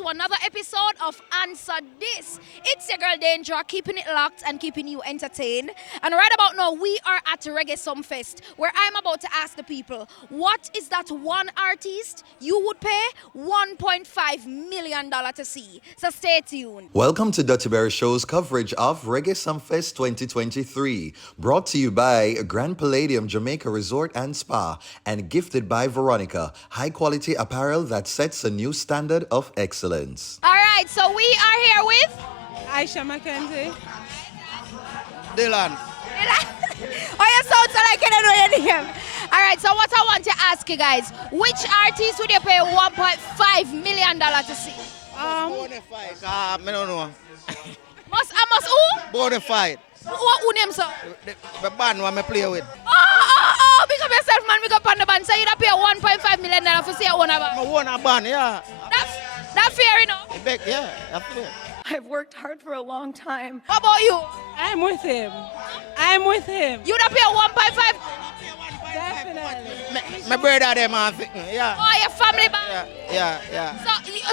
to another episode of AnswerDis. It's your girl Danger, keeping it locked and keeping you entertained. And right about now, we are at Reggae Sumfest, where I'm about to ask the people, what is that one artist you would pay $1.5 million to see? So stay tuned. Welcome to TheDuttyBerryShow's coverage of Reggae Sumfest 2023, brought to you by Grand Palladium Jamaica Resort and Spa and gifted by Veronica, high-quality apparel that sets a new standard of excellence. All right, so we are here with Aisha Mackenzie. Dylan. Oh, you sound so like you don't know your name. All right, so what I want to ask you guys, which artist would you pay $1.5 million to see? Bonafide. I don't know. Must who? Bonafide. Who name so? The band I play with. Oh, big up yourself, man, big up on the band. So you'd pay $1.5 million for see a one of I own a band, yeah. That's fair enough. Yeah, that's fair. I've worked hard for a long time. What about you? I'm with him. I'm with him. You'd pay $1.5? Definitely. My brother them, yeah. Oh, your family band? Yeah.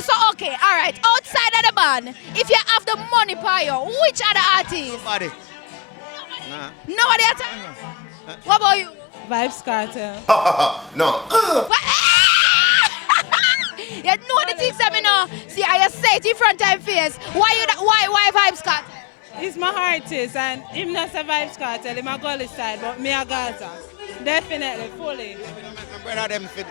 So okay, all right. Outside of the band, if you have the money for you, which other artists? Nobody. Nah. Nobody at all? What about you? Vibes Cartel. No. You know the things that me know. See, I say it in front of face. Why Vibes Cut? He's my artist and him not a Vibes Cartel, him a Gully side, but me a Gaza. Definitely, fully. My brother them fit.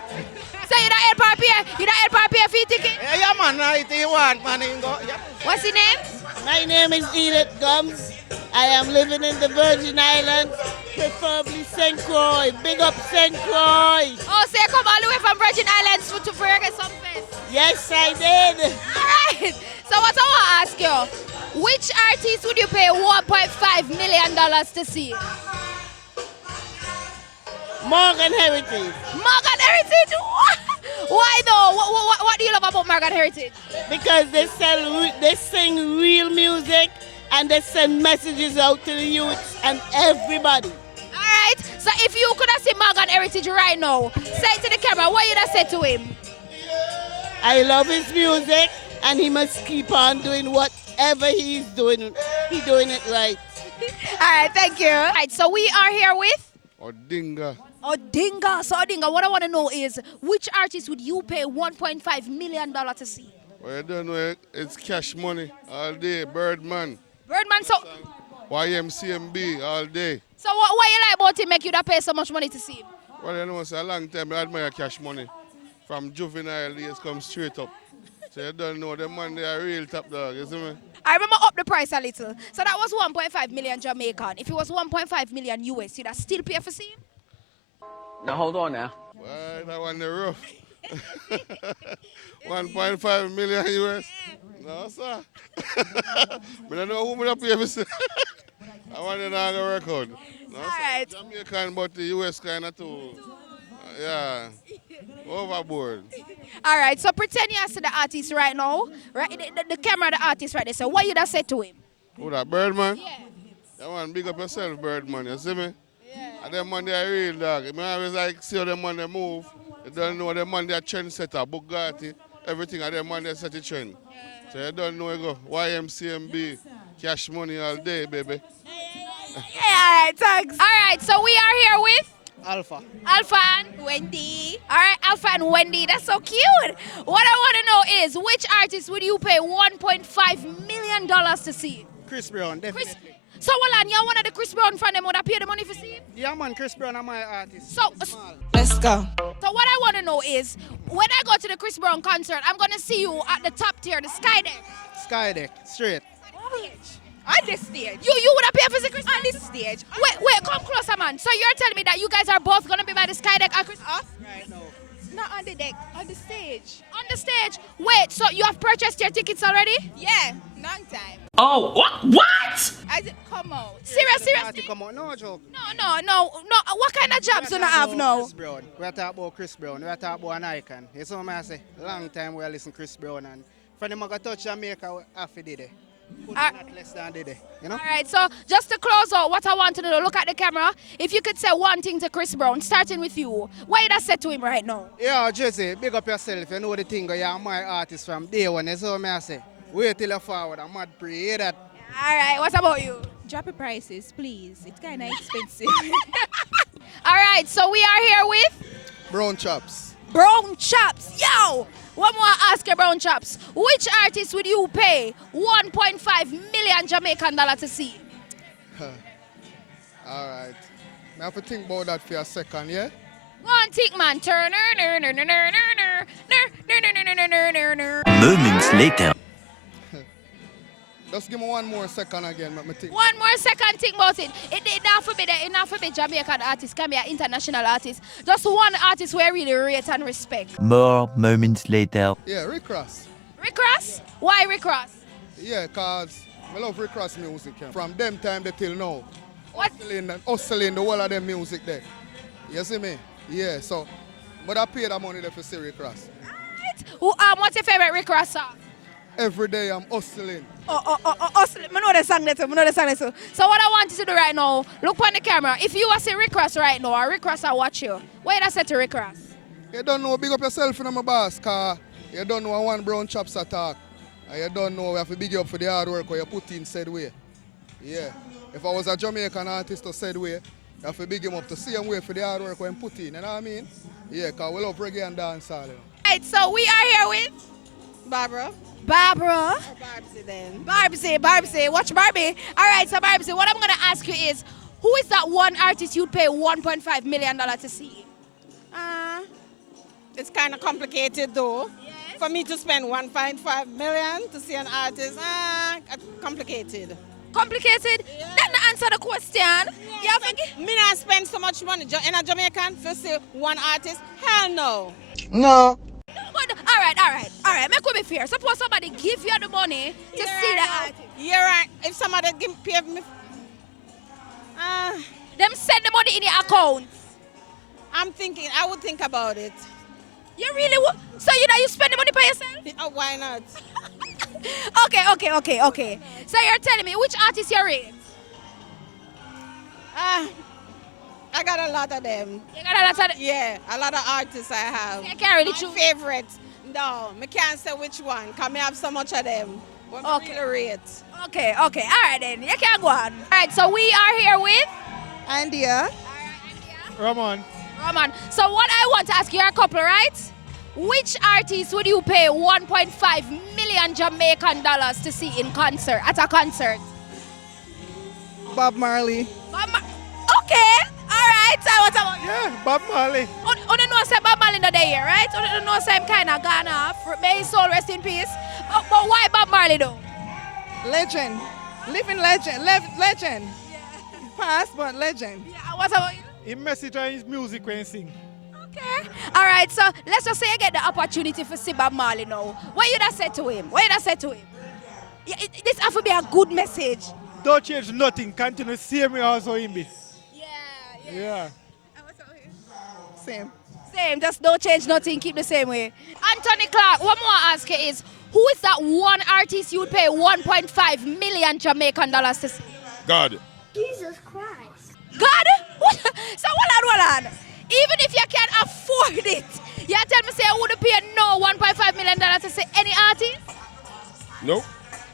So you don't help her pay? You don't help her pay for your ticket? Yeah, man, if you want, man, you go. Yeah. What's your name? My name is Edith Gums. I am living in the Virgin Islands, preferably St. Croix. Big up St. Croix. Oh, so you come all the way from Virgin Islands to Reggae Sumfest? Yes, I did. All right. So what I want to ask you, which artist would you pay $1.5 million to see? Morgan Heritage. Morgan Heritage? Why though? What do you love about Morgan Heritage? Because they sing real music and they send messages out to the youth and everybody. All right. So if you could have seen Morgan Heritage right now, say it to the camera, what you'd have said to him? I love his music and he must keep on doing whatever he's doing. He's doing it right. All right, thank you. All right, so we are here with Odinga. Odinga. So Odinga, what I want to know is, which artist would you pay $1.5 million to see? Well, you don't know, it's cash money all day. Birdman, Birdman, so YMCMB all day. what you like about him make you pay so much money to see him? Well, you know, it's a long time I admire cash money. From juvenile days come straight up. So you don't know, the man they are real top dog, you see me? I remember up the price a little. So that was 1.5 million Jamaican. If it was 1.5 million US, you'd have still pay for seeing him? Now hold on now. Well, that one the rough. 1.5 million US. No, sir. I don't know who me pay for see. I want to know the record. No, All sir. right. Jamaican, but the US kind of too. Yeah. Overboard. All right, so pretend you see the artist right now. Right, the camera, the artist right there. So what you'd have said to him? Who that, Birdman? Yeah. That one, big up yourself, Birdman, you see me? Yeah. And them man, they are real dog. I always like see how them man, they move. You don't know them man, they are trendsetter, Bugatti, everything, and them man, they set the trend. Yeah. So you don't know, you go YMCMB, cash money all day, baby. Yeah, all right, thanks. All right, so we are here with Alpha. Alpha and Wendy. All right, Alpha and Wendy, that's so cute. What I want to know is, which artist would you pay $1.5 million to see? Chris Brown, definitely. So, Walan, you're one of the Chris Brown fan, them would have paid the money for see him? Yeah, man, Chris Brown is my artist. So Let's go. what I want to know is, when I go to the Chris Brown concert, I'm going to see you at the top tier, the sky deck. Sky Deck, straight. On this stage. You would have paid for the Chris On this stage. Wait, come closer, man. So you're telling me that you guys are both going to be by the sky deck at Chris? Us? Right now. Not on the deck, on the stage. On the stage. Wait, so you have purchased your tickets already? Yeah, long time. Oh, what? As it come out. Seriously? Come on, no joke. No. What kind of jobs do you have now? Chris Brown. We are talking about Chris Brown. We are talking about an icon. You see what I say? Long time we are listening to Chris Brown. And from the touch Jamaica, we have to do it. Uh, Not less than the day, you know? All right, so just to close out, what I want to know, look at the camera. If you could say one thing to Chris Brown, starting with you, what you say to him right now? Yeah, Jesse, big up yourself. You know the thing, you're my artist from day one. That's all I say. Wait till you forward. I'm mad pre. Hear that? All right, what about you? Drop the prices, please. It's kind of expensive. All right, so we are here with Brown chops. Brown Chops. Yo, one more ask you, Brown Chops. Which artist would you pay 1.5 million Jamaican dollars to see? All right. I have to think about that for a second, yeah? One tick man. Turner. Moments later. Just give me one more second again, let me think. One more second, think about it. It not for me Jamaican artist, can be an international artist. Just one artist where I really rate and respect. More moments later. Yeah, Rick Ross. Rick Ross? Why Rick Ross? Yeah, cause I love Rick Ross music. Yeah. From them time till now. What? Hustling the whole of them music there. You see me? Yeah, so, but I pay that money there for see Rick Ross. Right. What's your favorite Rick Ross song? Every day I'm hustling. Hustling. I know the song there too. So what I want you to do right now, look on the camera. If you are see Rick Ross right now, or Rick Ross will watch you, what you say to Rick Ross? You don't know, big up yourself in my boss, cause you don't know one Brown Chops attack. And you don't know we have to big you up for the hard work where you put in said way. Yeah. If I was a Jamaican artist to said way, you have to big him up to see him way for the hard work when put in, you know what I mean? Yeah, cause we love reggae and dancehall. You know? Right, so we are here with Barbara. Barbara. Or Barbsy then. Barbsy. Watch Barbie. All right, so Barbsy, what I'm going to ask you is, who is that one artist you'd pay $1.5 million to see? It's kind of complicated though. Yes. For me to spend 1.5 million to see an artist, complicated. Complicated? Yeah. That not answer the question. You have to give- Me not spend so much money in a Jamaican to see one artist. Hell no. No, but, all right. Make me fair. Suppose somebody give you the money to see the artist. You're right. If somebody pay me, Them send the money in your account. I would think about it. You really would? So you spend the money by yourself? Oh, why not? Okay. So you're telling me which artist you're in? I got a lot of them. You got a lot of... Yeah, a lot of artists I have. You can't really My choose. favorite. No, I can't say which one, because I have so much of them. What Okay. really rate. Okay. All right then. You can go on. All right, so we are here with... Andia. Roman. Roman. So what I want to ask you, you're a couple, right? Which artist would you pay 1.5 million Jamaican dollars to see in concert, at a concert? Bob Marley. Okay. All right. So what about you? Yeah, Bob Marley. You know say Bob Marley not there here, right? You know say him kind of gone off. May his soul rest in peace. But why Bob Marley though? Legend. Living legend. Legend. Past, but legend. Yeah, what about you? He message on his music when he sing. Okay. All right, so let's just say you get the opportunity for see Bob Marley now. What you say to him? Yeah, this has to be a good message. Don't change nothing. Continue same way also him be. Yeah. Same. Just don't change nothing, keep the same way. Anthony Clark, one more ask you is, who is that one artist you would pay 1.5 million Jamaican dollars to see? God. Jesus Christ. God? What? So hold on. Even if you can't afford it, you tell me say I wouldn't pay no 1.5 million dollars to see any artist? No.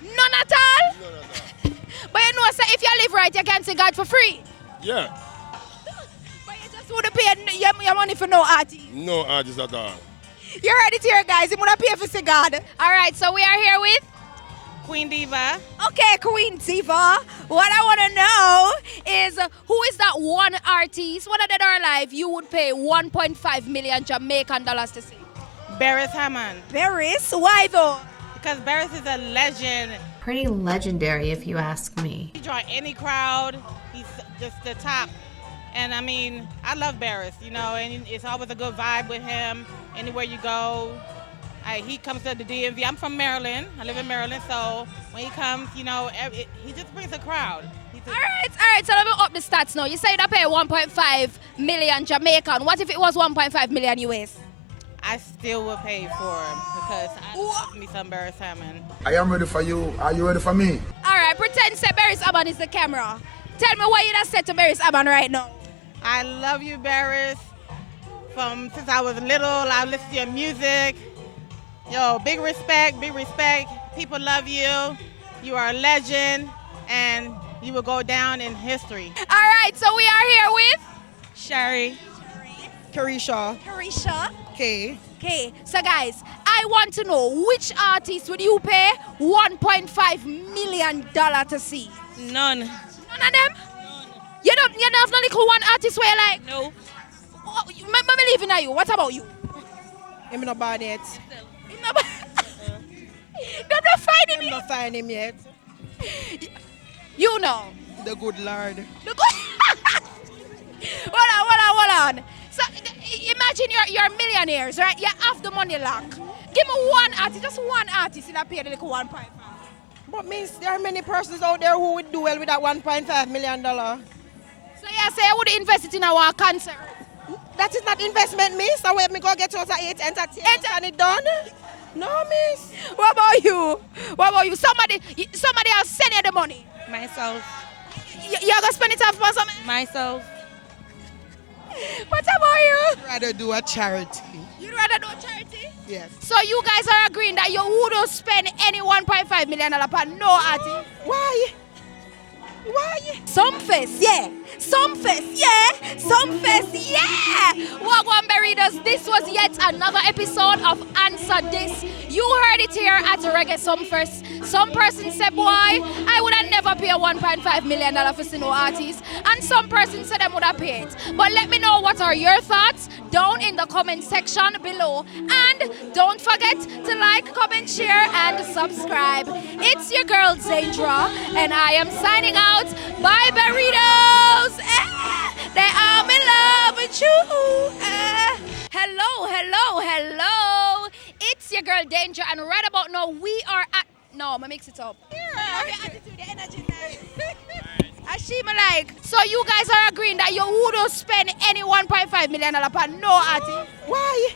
None at all? But you know, say if you live right, you can see God for free. Yeah. But you just wouldn't pay your money for no artist. No artist at all. You heard it here, guys. You wouldn't pay for see God. All right, so we are here with Queen Diva. Okay, Queen Diva. What I want to know is who is that one artist, whether dead or alive, you would pay 1.5 million Jamaican dollars to see? Barris Hammond. Barris? Why though? Because Barris is a legend. Pretty legendary, if you ask me. He draw any crowd. He's just the top. And I mean, I love Barris, and it's always a good vibe with him. Anywhere you go. He comes to the DMV. I'm from Maryland. I live in Maryland, so when he comes, he just brings a crowd. All right. So let me up the stats now. You say you pay 1.5 million Jamaican. What if it was 1.5 million US? I still would pay for him because I love me some Barry salmon. I am ready for you. Are you ready for me? All right, pretend say Barry's Aban is the camera. Tell me what you done said to Barry's Aban right now. I love you, Barris. Since I was little, I listened to your music. Yo, big respect, big respect. People love you. You are a legend, and you will go down in history. All right, so we are here with Sherry. Carisha. Carisha. Kay. Okay, so guys, I want to know which artist would you pay $1.5 million to see? None. None of them? You don't have no little one artist where you like? No. Oh, me leaving at you. What about you? I'm not bad yet. Him not bad. Don't find him I'm yet. not find him yet. You know. The good Lord. The good. Hold on. So imagine you're millionaires, right? You have the money lock. Give me one artist, just one artist in a pay the little 1.5. But means there are many persons out there who would do well with that $1.5 million. So you say I would invest it in our concert. That is not investment, miss. I wait me go get out of it, entertainment and it done. No, miss. What about you? Somebody else send you the money. Myself. You're gonna spend it off for something? Myself. What about you? I'd rather do a charity. You'd rather do a charity? Yes. So you guys are agreeing that you wouldn't spend any $1.5 million upon no artist? Why? Some face, yeah. Wagwan Berry-Does. This was yet another episode of AnswerDis. You heard it here at Reggae Sumfest. Some person said, boy, I would have never pay $1.5 million for see no artist. And some person said they would have paid. But let me know what are your thoughts down in the comment section below. And don't forget to like, comment, share, and subscribe. It's your girl, Zandra, and I am signing out. Bye, Burritos. They are in love with you. Hello. It's your girl, Danger, and right about now, we are at... No, I'm going to mix it up. So you guys are agreeing that you wouldn't spend any $1.5 million upon no artist? Why?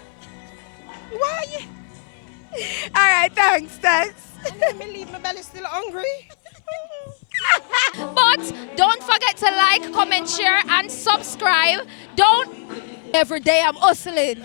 All right, thanks. Let me leave, my belly still hungry. But don't forget to like, comment, share, and subscribe. Every day I'm hustling.